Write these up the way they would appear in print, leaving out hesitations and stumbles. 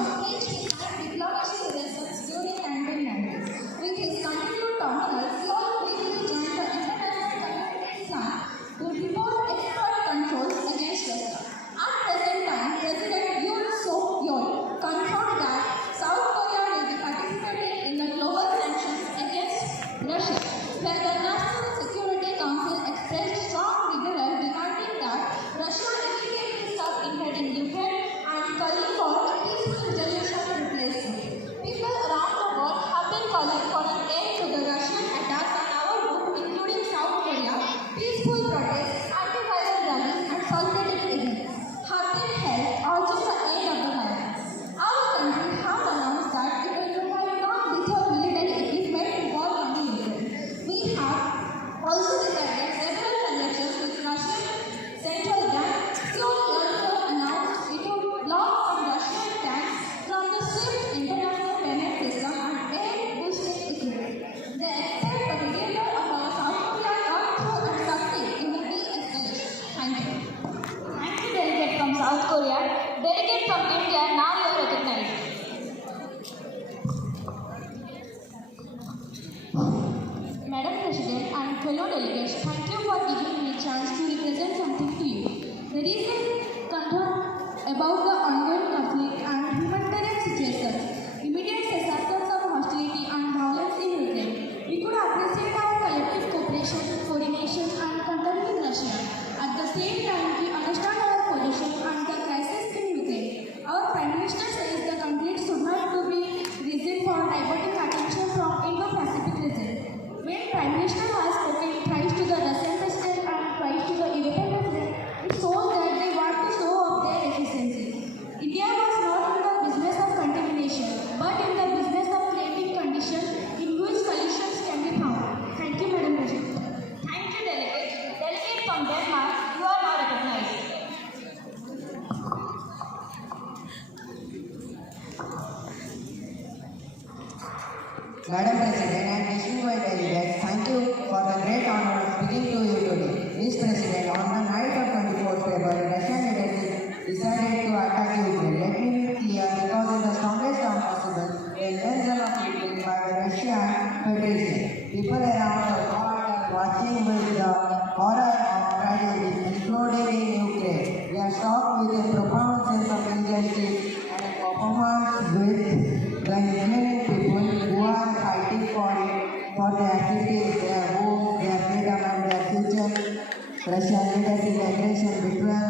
Russia reached his diplomacy lessons during 1990s. With his continued dominance, he also briefly joined the international community's plan to deploy export controls against Russia. At present time, President Yoon Suk Yeol confirmed that South Korea will be participating in the global sanctions against Russia, where the National Security Council expressed strong vigor demanding that Russia immediately stop invading Ukraine and calling for a peaceful resolution to replace it. People around the world have been calling for an end to the Russian attacks on our group, including South Korea. Peaceful protests, anti-violent rallies, and solidarity events have been held urging the end of the violence. Our country has announced that it will provide non-lethal military equipment to war on the Ukraine. We have also decided several transactions with Russian central bank. Seoul also announced it would block some Russian tanks from the SWIFT international payment system and aid boosting equipment. They expect the behavior of our South Korea come through and succeed in the de-escalation. Thank you. Thank you, delegate from South Korea. Delegate from India, now you are recognized. Madam President and fellow delegates, thank you for giving me a chance to represent something to you. The recent concern about the ongoing conflict and humanitarian situation, immediate cessation of hostility and violence in Ukraine. We could appreciate our collective cooperation, coordination and contact with Russia. At the same time, we understand our position and the crisis in Ukraine. Our Prime Minister says the conflict should not to be reason for diverting attention from Indo-Pacific region. When Prime Minister has spoken thrice to the Russian President and twice to the European President, it shows that they want to show off their efficiency. India was not in the business of contamination, but in the business of creating conditions in which solutions can be found. Thank you, Madam President. Thank you, Delegate. Delegate from Denmark, you are now recognized. Madam President and distinguished delegates, thank you for the great honor of speaking to you today. Mr. President, on the night of 24th February, Russian leadership decided to attack Ukraine. Let me be clear, because in the strongest terms possible, the invasion of Ukraine by the Russian Federation. People around the world are watching with the horror of tragedy exploding in Ukraine. We are shocked with a profound sense of injustice and a performance with the Ukrainian people who are fighting for their cities, their homes, their freedom and their future. Russian leadership aggression between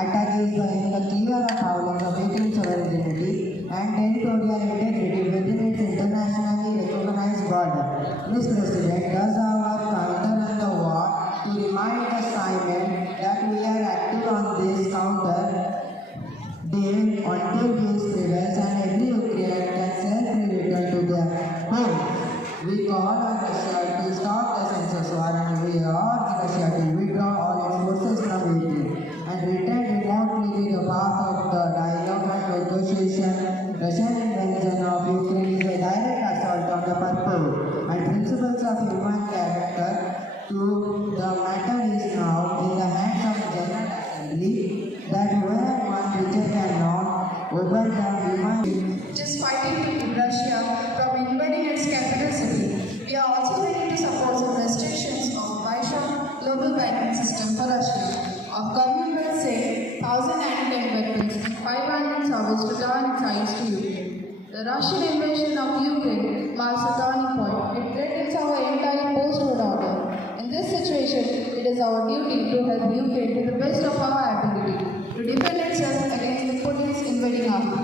attacking in the clear of violence of Ukraine's sovereignty and territorial integrity within its internationally recognized border. Mr. President, does our counter on the war to remind the Simon that we are active on this counter until peace prevails and every Ukrainian can safely return to their home. We call on Russia to stop the census war and we urge Russia to withdraw all its forces from Ukraine and return remotely to the path of the dialogue and negotiation. Russian invasion of Ukraine is a direct assault on the purpose and principles of human character. To the matter is now in the hands of the General Assembly that where one creature cannot over the human Just fighting Russia from invading its capital city. We are also ready to support the restrictions of Vaishnav global banking system for Russia. Our government will say 1,000 anti-tank weapons, 500 service to turn its eyes to Ukraine. The Russian invasion of Ukraine marks a turning point. It threatens our entire post-war order. In this situation, it is our duty to help Ukraine to the best of our ability to defend itself against the Putin's invading army.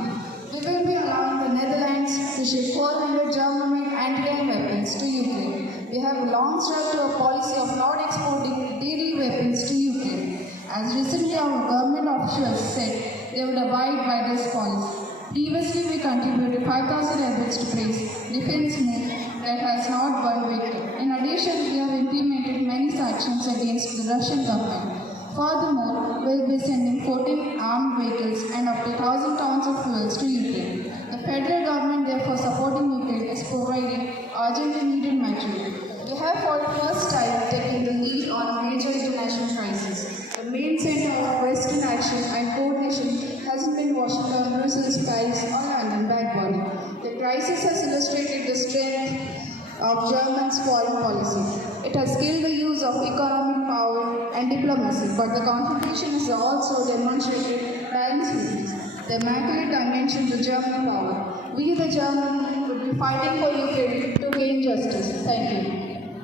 We will be allowing the Netherlands to ship 400 German anti-tank weapons to Ukraine. We have long stuck to a policy of not exporting deadly weapons to Ukraine. As recently our government officials said, they would abide by this policy. Previously, we contributed 5,000 efforts to praise defense move that has not been victim. In addition, we have implemented many sanctions against the Russian government. Furthermore, we will be sending 14 armed vehicles and up to 1,000 tons of fuels to Ukraine. The federal government, therefore, supporting Ukraine is providing urgently needed material. We have for the first time taken the lead on a major international crisis. The main center of Western action and coordination hasn't been Washington. Washington, Brussels, Paris, or London backward. The crisis has illustrated the strength of Germany's foreign policy. It has skilled the use of economic power and diplomacy, but the confrontation has also demonstrated balance feelings. The Immaculate Convention to German power. We, the Germans, will be fighting for Ukraine to gain justice. Thank you.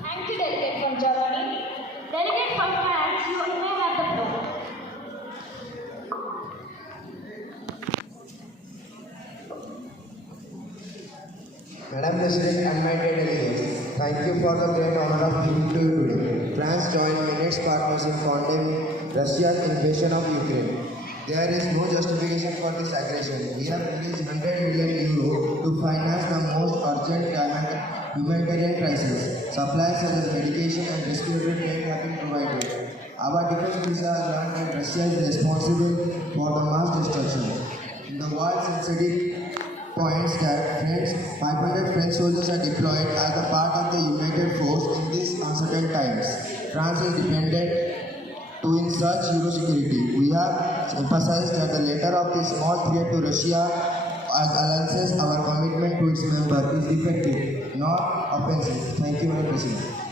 Thank you, delegate from Germany. Delegate from France, you may have the floor. Madam President and my dear delegates, thank you for the great honor of speaking to you today. France joined Minutes partners in condemning Russia's invasion of Ukraine. There is no justification for this aggression. We have released 100 million euro to finance the most urgent humanitarian crisis. Supplies such as medication and respiratory aid have been provided. Our defense minister has learned that Russia is responsible for the mass destruction. In the war-sensitive points that 500 French soldiers are deployed as a part of the united force in these uncertain times. France is dependent to in such Euro security. We have emphasized that the letter of this small threat to Russia as alliances our commitment to its member is defective, not offensive. Thank you, Madam President.